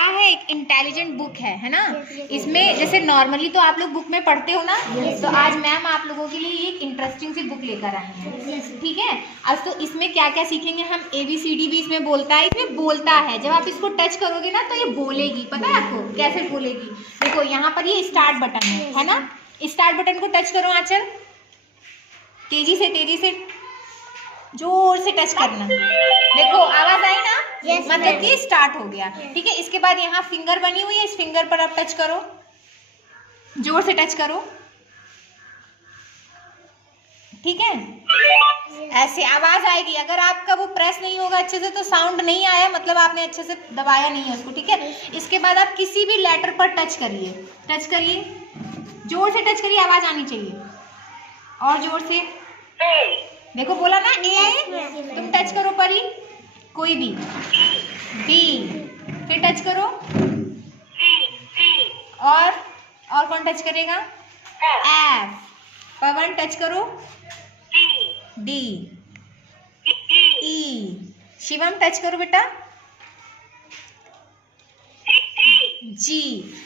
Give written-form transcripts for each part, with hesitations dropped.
क्या है, एक इंटेलिजेंट बुक है ना। इसमें जैसे नॉर्मली तो आप लोग बुक में पढ़ते हो ना, तो आज मैम आप लोगों के लिए एक इंटरेस्टिंग सी बुक लेकर आई हैं, ठीक है। आज तो इसमें क्या क्या सीखेंगे हम, ABCD भी इसमें बोलता है, इसमें बोलता है। जब आप इसको टच करोगे ना तो ये बोलेगी, पता है आपको कैसे बोलेगी। देखो यहाँ पर ये स्टार्ट बटन है ना, स्टार्ट बटन को टच करो आंचल, तेजी से जोर से टच करना। देखो आवाज आई ना, मतलब कि स्टार्ट हो गया, ठीक है। इसके बाद यहाँ फिंगर बनी हुई है, इस फिंगर पर आप टच करो, जोर से टच करो, ठीक है। ऐसे आवाज आएगी। अगर आपका वो प्रेस नहीं होगा अच्छे से तो साउंड नहीं आया, मतलब आपने अच्छे से दबाया नहीं है उसको, ठीक है। इसके बाद आप किसी भी लेटर पर टच करिए, जोर से टच करिए, आवाज आनी चाहिए, और जोर से। देखो बोला ना A, तुम टच करो परी, कोई भी। B, फिर टच करो, और कौन टच करेगा, F, पवन टच करो, D, E, शिवम टच करो बेटा, G।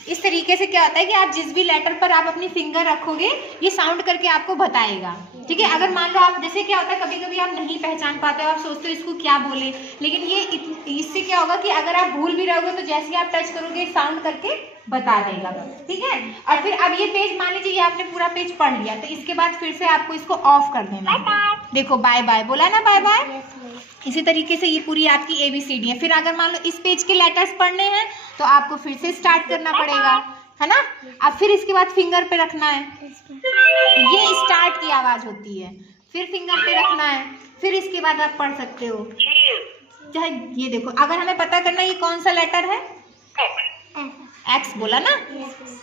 इस तरीके से क्या होता है कि आप जिस भी लेटर पर आप अपनी फिंगर रखोगे ये साउंड करके आपको बताएगा, ठीक है। अगर मान लो आप, जैसे क्या होता है कभी कभी आप नहीं पहचान पाते हो, आप सोचते हो इसको क्या बोले, लेकिन ये इससे क्या होगा कि अगर आप भूल भी रहोगे तो जैसे ही आप टच करोगे साउंड करके बता देगा, ठीक है। और फिर अब ये पेज मान लीजिए आपने पूरा पेज पढ़ लिया, तो इसके बाद फिर से आपको इसको ऑफ कर देना। देखो बाय बाय बोला ना, बाय बाय। इसी तरीके से ये पूरी आपकी ABCD है। फिर अगर मान लो इस पेज के लेटर्स पढ़ने हैं तो आपको फिर से स्टार्ट करना पड़ेगा, है ना। अब फिर इसके बाद फिंगर पे रखना है, ये स्टार्ट की आवाज होती है, फिर फिंगर पे रखना है, फिर इसके बाद आप पढ़ सकते हो। चाहे ये देखो, अगर हमें पता करना ये कौन सा लेटर है, X बोला ना,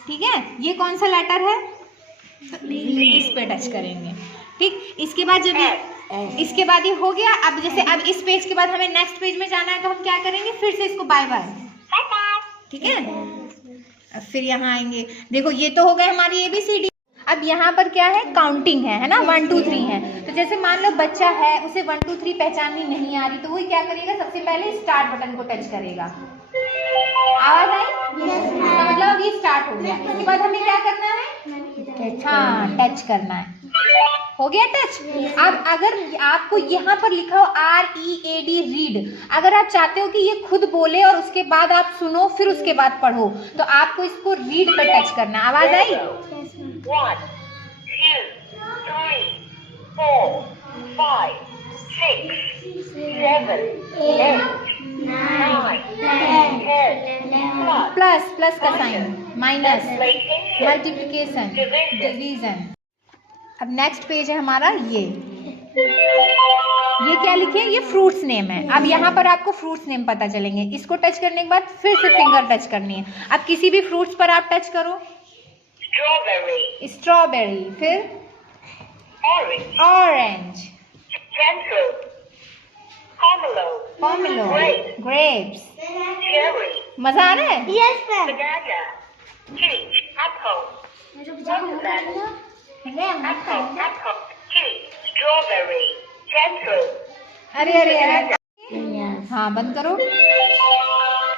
ठीक है। ये कौन सा लेटर है, तो इस पे टच करेंगे, ठीक। इसके बाद जब इसके बाद ये हो गया, अब जैसे अब इस पेज के बाद हमें नेक्स्ट पेज में जाना है तो हम क्या करेंगे, फिर से इसको बाय बाय, ठीक है। अब फिर यहाँ आएंगे, देखो ये तो हो गए हमारी ABCD। अब यहाँ पर क्या है, काउंटिंग है ना, 1 2 3 है। तो जैसे मान लो बच्चा है, उसे 1 2 3 पहचाननी नहीं आ रही, तो वो क्या करेगा, सबसे पहले स्टार्ट बटन को टच करेगा। आवाज आई, मतलब ये स्टार्ट हो गया। इसके बाद हमें क्या करना है, हाँ टच करना है, हो गया टच। अब अगर आपको यहाँ पर लिखा हो READ, रीड, अगर आप चाहते हो कि ये खुद बोले और उसके बाद आप सुनो फिर उसके बाद पढ़ो, तो आपको इसको रीड पे टच करना है। आवाज आई, 1 2 3 4 5 6 7 8 9 10 प्लस का साइन, माइनस, मल्टीप्लिकेशन, डिवीजन। अब नेक्स्ट पेज है हमारा, ये क्या लिखे, ये फ्रूट्स नेम है। अब यहाँ पर आपको फ्रूट्स नेम पता चलेंगे। इसको टच करने के बाद फिर से फिंगर टच करनी है। अब किसी भी फ्रूट्स पर आप टच करो, स्ट्रॉबेरी, फिर ऑरेंज, पोमेलो, ग्रेप्स। मजा आ रहा है, अरे हाँ बंद करो,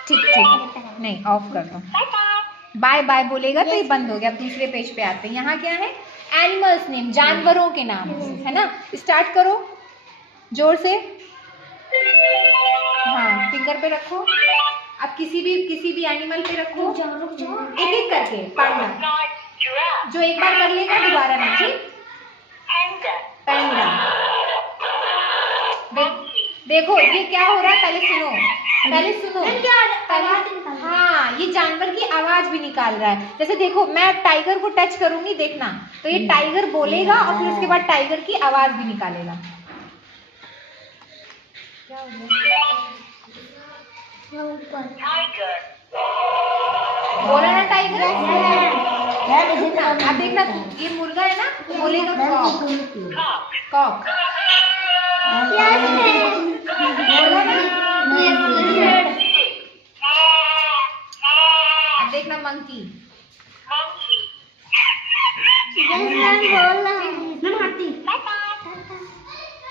ठीक, नहीं ऑफ कर दो। बाय बाय बोलेगा तो ये बंद हो गया। अब दूसरे पेज पे आते हैं। यहाँ क्या है, एनिमल्स नेम, जानवरों के नाम, है ना। स्टार्ट करो जोर से, हाँ फिंगर पे रखो। अब किसी भी एनिमल पे रखो, एक एक करके पढ़ना। जो एक बार कर लेगा दोबारा नहीं, ठीक। पैंडा, देखो ये क्या हो रहा है, पहले सुनो, हाँ ये जानवर की आवाज भी निकाल रहा है। जैसे देखो मैं टाइगर को टच करूंगी, देखना, तो ये टाइगर बोलेगा और फिर उसके बाद टाइगर की आवाज भी निकालेगा। क्या हो गया, बोला ना टाइगर। अब देखना, ये मुर्गा है ना, बोलेगा कॉक, अब देखना मंकी,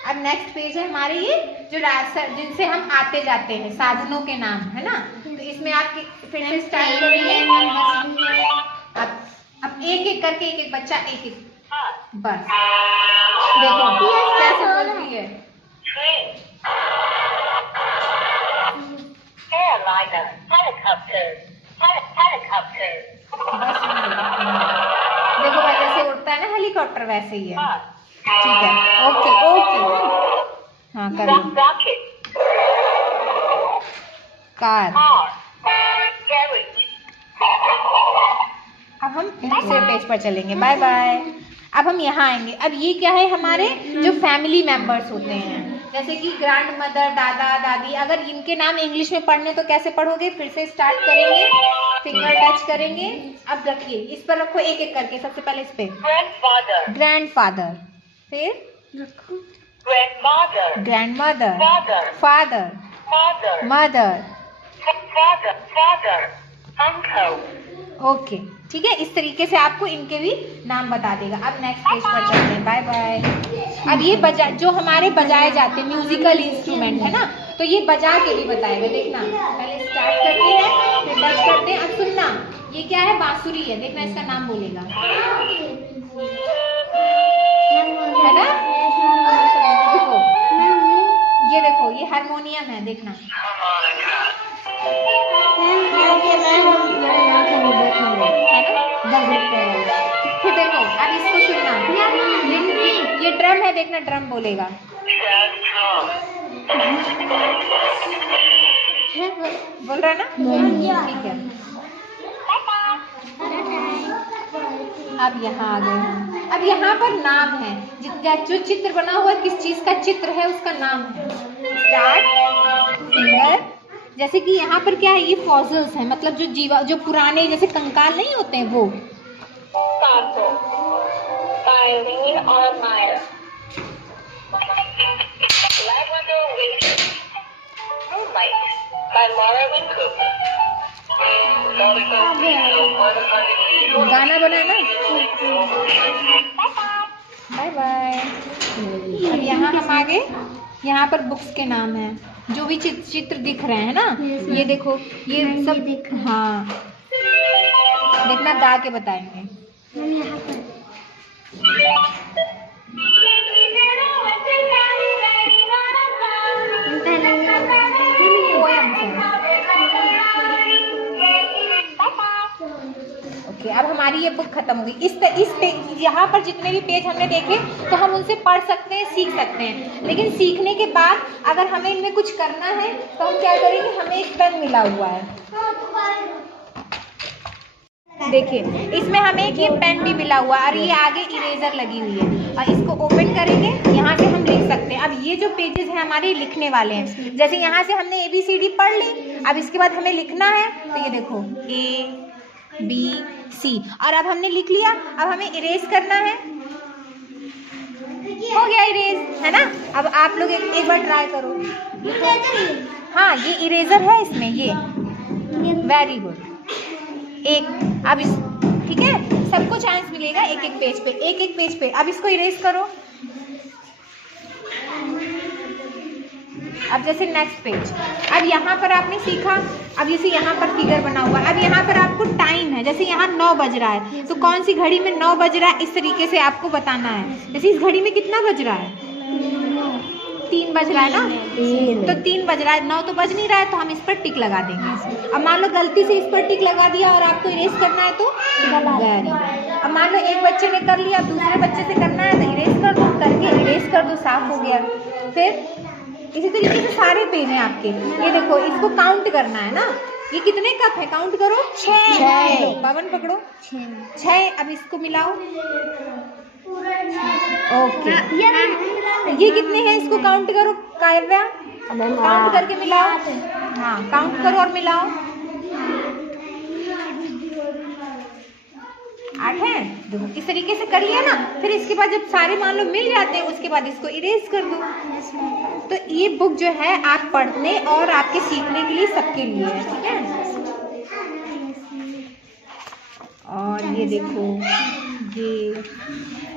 अब नेक्स्ट पेज है हमारे ये जो जिनसे हम आते जाते हैं, साधनों के नाम, है ना। तो इसमें आप फिर से स्टार्ट करेंगे। अब एक एक करके एक एक बच्चा एक एक, बस देखो कैसे बोलती है। Airliner, helicopter, helicopter. देखो भाई जैसे उड़ता है ना हेलीकॉप्टर वैसे ही है। ठीक है, ओके ओके, हाँ कर लो। Rocket, कार। car, carriage. अब हम दूसरे पेज पर चलेंगे। Bye bye. अब हम यहाँ आएंगे। अब ये क्या है, हमारे जो फैमिली मेंबर्स होते हैं, जैसे कि ग्रैंड मदर, दादा दादी। अगर इनके नाम इंग्लिश में पढ़ने तो कैसे पढ़ोगे? फिर से स्टार्ट करेंगे, फिंगर टच करेंगे। अब रखिए, इस पर रखो एक एक करके। सबसे पहले इस पे Grandfather, ग्रैंडफादर, फिर grandmother, grandmother, father, father, mother, mother. father, uncle. Okay, ठीक है। इस तरीके से आपको इनके भी नाम बता देगा। अब नेक्स्ट पेज पर चलते हैं। Bye bye. अब ये बजा जो हमारे बजाए जाते हैं म्यूजिकल इंस्ट्रूमेंट है ना, तो ये बजा के भी बताएगा। देखना, पहले स्टार्ट करते हैं, फिर टच करते हैं। अब सुनना, ये क्या है? बांसुरी है। देखना, इसका नाम बोलेगा, है ना? देखो, ये देखो, ये हारमोनियम है। देखना, फिर देखो, अब इसको सुनना, ये ड्रम है। देखना, ड्रम बोलेगा। बोल रहा है ना? ठीक है। अब यहाँ आ गए। अब यहाँ पर नाम है, जो चित्र बना हुआ है, किस चीज का चित्र है उसका नाम है। Start, finger. जैसे कि यहाँ पर क्या है, ये फॉसिल्स है, मतलब जो पुराने जैसे कंकाल नहीं होते हैं वो। Eileen R. Meyer. Labrador Winter. Moonlight by Laura Wincoop. गाना बना ना। Bye bye. अब यहाँ हम आगे, यहाँ पर बुक्स के नाम हैं, जो भी चित्र दिख रहे हैं ना, ये देखो, ये सब। हाँ, देखना, गा के बताएंगे। ओके, अब हमारी ये बुक खत्म हो गई। इस पेज, यहाँ पर जितने भी पेज हमने देखे तो हम उनसे पढ़ सकते हैं, सीख सकते हैं। लेकिन सीखने के बाद अगर हमें इनमें कुछ करना है तो हम क्या करेंगे? हमें एक पेन मिला हुआ है, देखिए, इसमें हमें एक ये पेन भी मिला हुआ है और ये आगे इरेजर लगी हुई है। और इसको ओपन करेंगे, यहाँ से हम लिख सकते हैं। अब ये जो पेजेस हैं हमारे लिखने वाले हैं। जैसे यहाँ से हमने ABCD पढ़ ली, अब इसके बाद हमें लिखना है, तो ये देखो ABC, और अब हमने लिख लिया। अब हमें इरेज करना है, हो गया इरेज, है ना? अब आप लोग एक बार ट्राई करो। हाँ, ये इरेजर है इसमें, ये वेरी गुड। एक, अब इस, ठीक है, सबको चांस मिलेगा एक एक पेज पे, एक एक पेज पे। अब इसको इरेज करो। अब जैसे नेक्स्ट पेज, अब यहाँ पर आपने सीखा, अब जैसे यहाँ पर फिगर बना हुआ, अब यहाँ पर आपको टाइम है, जैसे यहाँ 9 बज रहा है, तो कौन सी घड़ी में 9 बज रहा है, इस तरीके से आपको बताना है। जैसे इस घड़ी में कितना बज रहा है? 3 बज रहा है ना, तो 3 बज रहा है, 9 तो बज नहीं रहा है, तो हम इस पर टिक लगा देंगे। अब मान लो गलती से इस पर टिक लगा दिया और आपको इरेज करना है तो गलत। अब मान लो एक बच्चे ने कर लिया, दूसरे बच्चे से करना है तो इरेज कर दो, करके इरेज कर दो, साफ हो गया। फिर इसी तरीके से सारे पेज हैं आपके। ये देखो, इसको काउंट करना है ना, ये कितने कप है, काउंट करो। 6। बावन पकड़ो, 6। अब इसको मिलाओ, ओके। ये कितने हैं, इसको काउंट करो काव्या, काउंट करके मिलाओ। हाँ, काउंट करो और मिलाओ। 8 है। देखो, इस तरीके से कर लिया ना। फिर इसके बाद जब सारे मान लो मिल जाते हैं, उसके बाद इसको इरेज कर दो। तो ये बुक जो है आप पढ़ने और आपके सीखने के लिए, सबके लिए है, ठीक है। और ये देखो, ये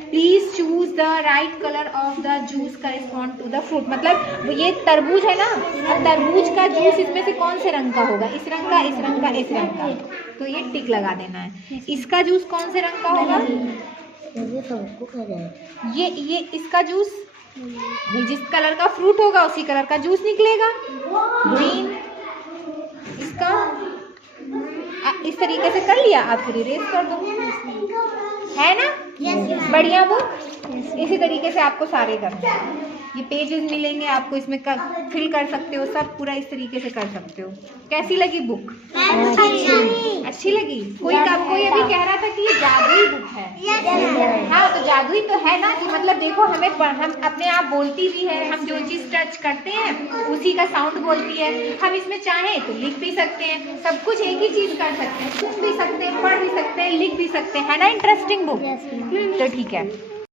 please choose the right colour of the juice correspond to the fruit, मतलब ये तरबूज है ना, अब तरबूज का जूस इसमें से कौन से रंग का होगा? इस रंग का, इस रंग का, इस रंग का। तो ये टिक लगा देना है। इसका जूस कौन से रंग का होगा? ये इसका जूस जिस कलर का फ्रूट होगा उसी कलर का जूस निकलेगा, ग्रीन। इसका इस तरीके से कर लिया, आप फिर इरेज कर दो, है ना? बढ़िया बुक। इसी तरीके से आपको सारे करने हैं। ये पेजेस मिलेंगे आपको, इसमें फिल कर सकते हो, सब पूरा इस तरीके से कर सकते हो। कैसी लगी बुक? अच्छी लगी। कोई अभी कह रहा था कि ये जादुई बुक है। हाँ, तो जादुई तो है ना, कि मतलब देखो हम अपने आप बोलती भी है, हम जो चीज़ टच करते हैं उसी का साउंड बोलती है। हम इसमें चाहें तो लिख भी सकते हैं, सब कुछ एक ही चीज़ कर सकते हैं, सुन भी सकते हैं, पढ़ भी सकते हैं, लिख भी सकते हैं, है ना? Interesting book. तो ठीक है।